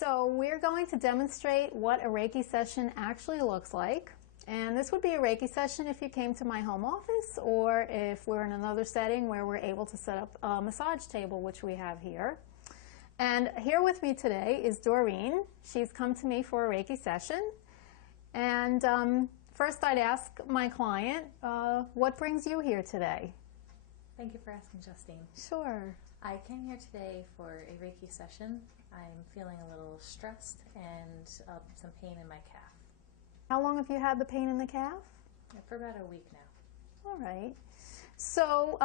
So we're going to demonstrate what a Reiki session actually looks like. And this would be a Reiki session if you came to my home office, or if we're in another setting where we're able to set up a massage table, which we have here. And here with me today is Doreen. She's come to me for a Reiki session. And first I'd ask my client, what brings you here today? Thank you for asking, Justine. Sure. I came here today for a Reiki session. I'm feeling a little stressed and some pain in my calf. How long have you had the pain in the calf? For about a week now. All right. So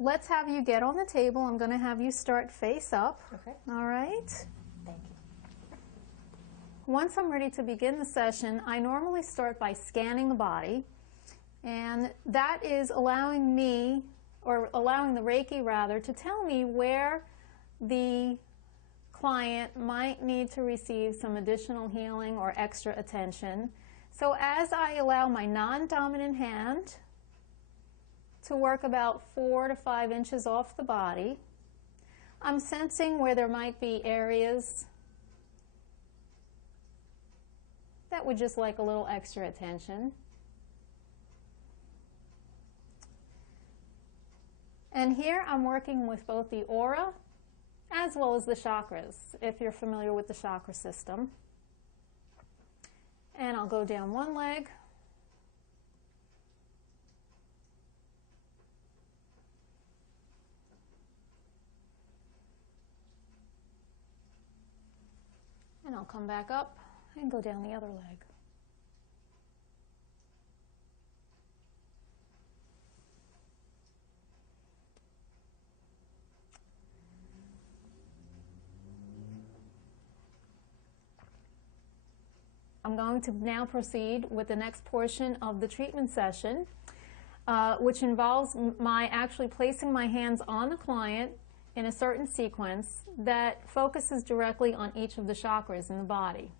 let's have you get on the table. I'm going to have you start face up. Okay. All right. Thank you. Once I'm ready to begin the session, I normally start by scanning the body. And that is allowing me, or allowing the Reiki rather, to tell me where the client might need to receive some additional healing or extra attention. So as I allow my non-dominant hand to work about 4 to 5 inches off the body, I'm sensing where there might be areas that would just like a little extra attention. And here I'm working with both the aura as well as the chakras, if you're familiar with the chakra system. And I'll go down one leg. And I'll come back up and go down the other leg. I'm going to now proceed with the next portion of the treatment session, which involves my actually placing my hands on the client in a certain sequence that focuses directly on each of the chakras in the body.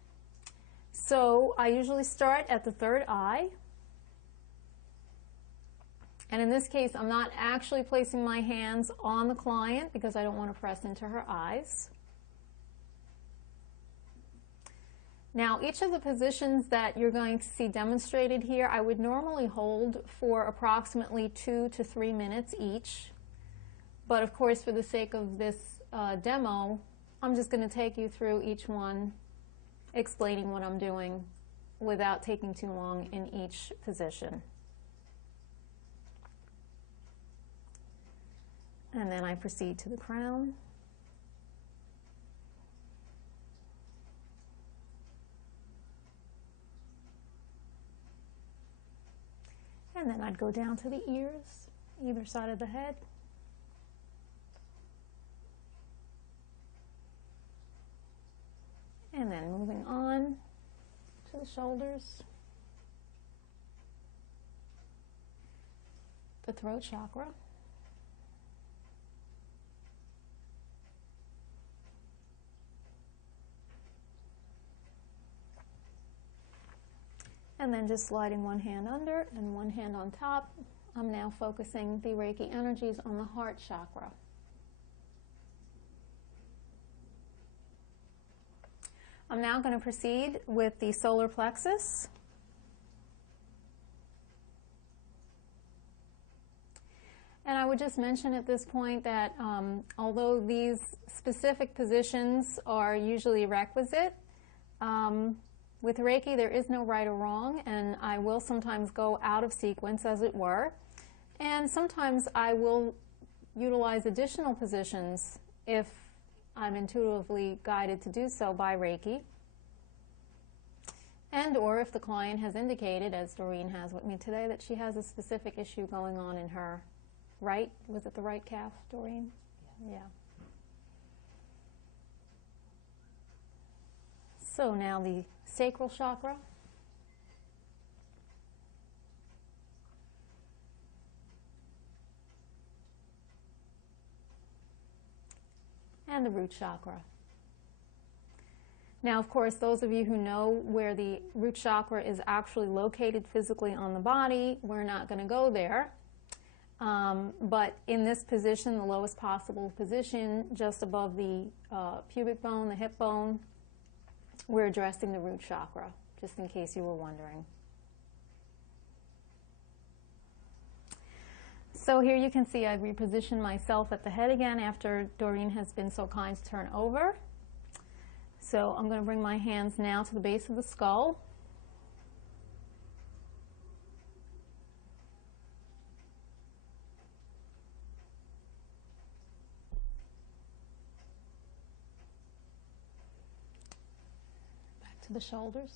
So I usually start at the third eye. And in this case, I'm not actually placing my hands on the client because I don't want to press into her eyes. Now, each of the positions that you're going to see demonstrated here, I would normally hold for approximately 2 to 3 minutes each. But of course, for the sake of this demo, I'm just going to take you through each one, explaining what I'm doing without taking too long in each position. And then I proceed to the crown. And then I'd go down to the ears, either side of the head. And then moving on to the shoulders, the throat chakra, and then just sliding one hand under and one hand on top. I'm now focusing the Reiki energies on the heart chakra. I'm now going to proceed with the solar plexus. And I would just mention at this point that although these specific positions are usually requisite, with Reiki, there is no right or wrong, and I will sometimes go out of sequence, as it were. And sometimes I will utilize additional positions if I'm intuitively guided to do so by Reiki. And or if the client has indicated, as Doreen has with me today, that she has a specific issue going on in her right, was it the right calf, Doreen? Yeah. So now the sacral chakra. And the root chakra. Now, of course, those of you who know where the root chakra is actually located physically on the body, we're not going to go there. But in this position, the lowest possible position, just above the pubic bone, the hip bone, we're addressing the root chakra, just in case you were wondering. So here you can see I've repositioned myself at the head again after Doreen has been so kind to turn over. So I'm going to bring my hands now to the base of the skull. Back to the shoulders.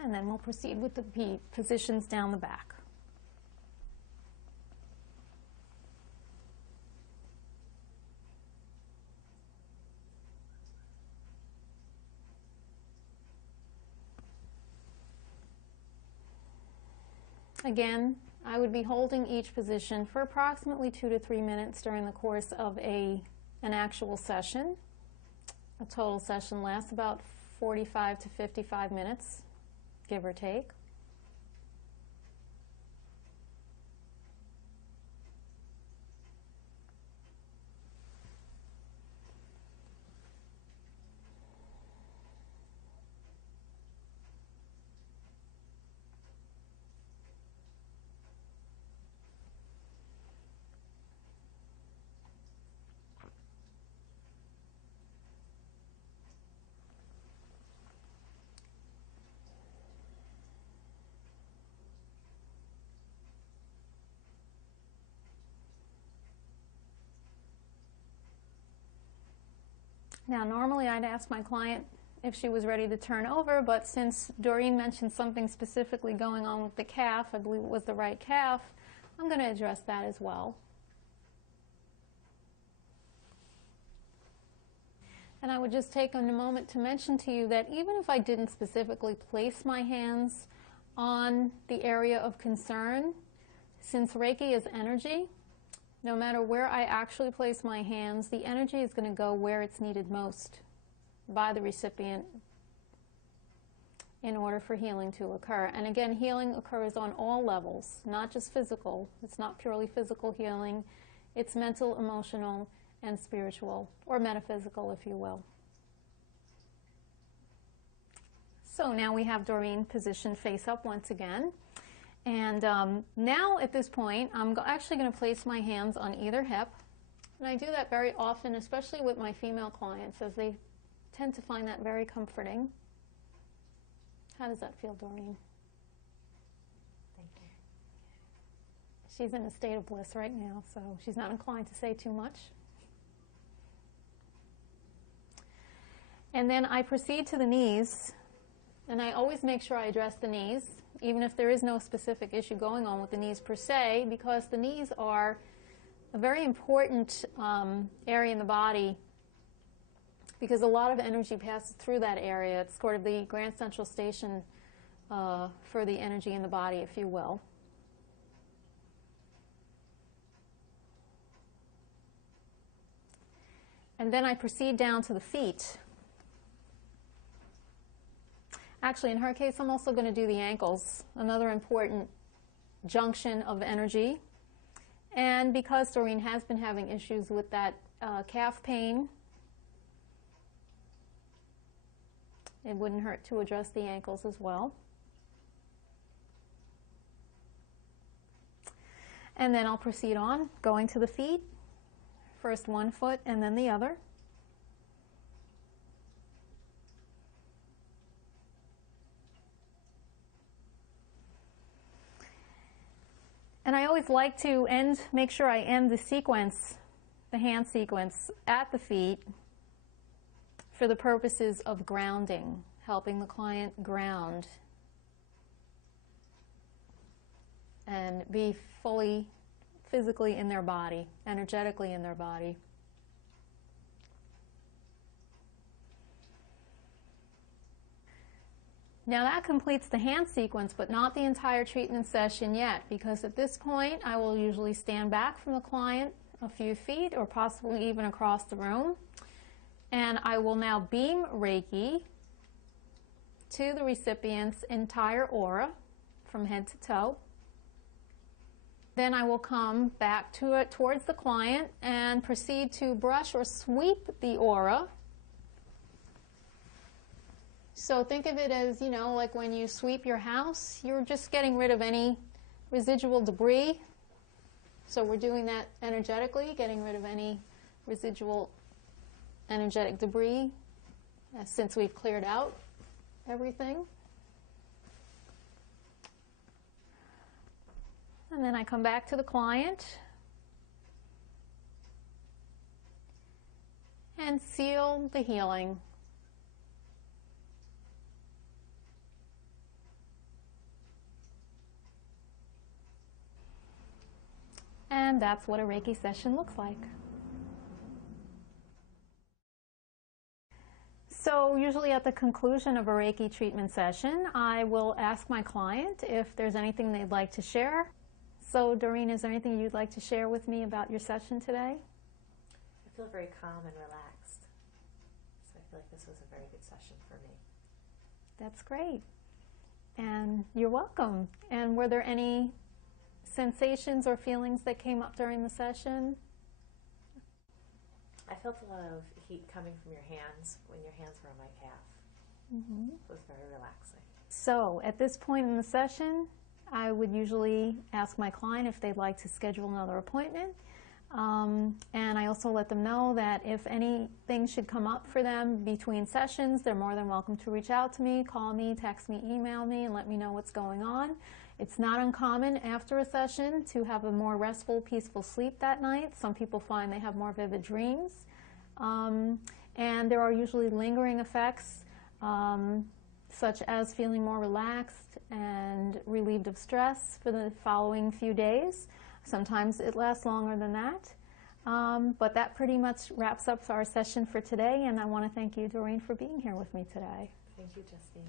And then we'll proceed with the positions down the back. Again, I would be holding each position for approximately 2 to 3 minutes during the course of an actual session. A total session lasts about 45 to 55 minutes, give or take. Now, normally I'd ask my client if she was ready to turn over, but since Doreen mentioned something specifically going on with the calf, I believe it was the right calf, I'm going to address that as well. And I would just take a moment to mention to you that even if I didn't specifically place my hands on the area of concern, since Reiki is energy, no matter where I actually place my hands, the energy is going to go where it's needed most by the recipient in order for healing to occur. And again, healing occurs on all levels, not just physical. It's not purely physical healing. It's mental, emotional, and spiritual, or metaphysical, if you will. So now we have Doreen positioned face up once again. And now at this point, I'm actually going to place my hands on either hip. And I do that very often, especially with my female clients, as they tend to find that very comforting. How does that feel, Doreen? Thank you. She's in a state of bliss right now, so she's not inclined to say too much. And then I proceed to the knees, and I always make sure I address the knees, even if there is no specific issue going on with the knees per se, because the knees are a very important area in the body, because a lot of energy passes through that area. It's sort of the grand central station for the energy in the body, if you will. And then I proceed down to the feet. Actually, in her case, I'm also going to do the ankles, another important junction of energy. And because Doreen has been having issues with that calf pain, it wouldn't hurt to address the ankles as well. And then I'll proceed on, going to the feet, first one foot and then the other. And I always like to make sure I end the sequence, the hand sequence, at the feet for the purposes of grounding, helping the client ground and be fully physically in their body, energetically in their body. Now that completes the hand sequence, but not the entire treatment session yet, because at this point I will usually stand back from the client a few feet or possibly even across the room, and I will now beam Reiki to the recipient's entire aura from head to toe. Then I will come back to it towards the client and proceed to brush or sweep the aura. So think of it as, you know, like when you sweep your house, you're just getting rid of any residual debris. So we're doing that energetically, getting rid of any residual energetic debris since we've cleared out everything. And then I come back to the client and seal the healing. And that's what a Reiki session looks like. So usually at the conclusion of a Reiki treatment session, I will ask my client if there's anything they'd like to share. So Doreen, is there anything you'd like to share with me about your session today? I feel very calm and relaxed. So I feel like this was a very good session for me. That's great. And you're welcome. And were there any sensations or feelings that came up during the session? I felt a lot of heat coming from your hands when your hands were on my calf. It was very relaxing. So at this point in the session, I would usually ask my client if they'd like to schedule another appointment. And I also let them know that if anything should come up for them between sessions, they're more than welcome to reach out to me, call me, text me, email me, and let me know what's going on. It's not uncommon after a session to have a more restful, peaceful sleep that night. Some people find they have more vivid dreams. And there are usually lingering effects, such as feeling more relaxed and relieved of stress for the following few days. Sometimes it lasts longer than that. But that pretty much wraps up our session for today, and I want to thank you, Doreen, for being here with me today. Thank you, Justine.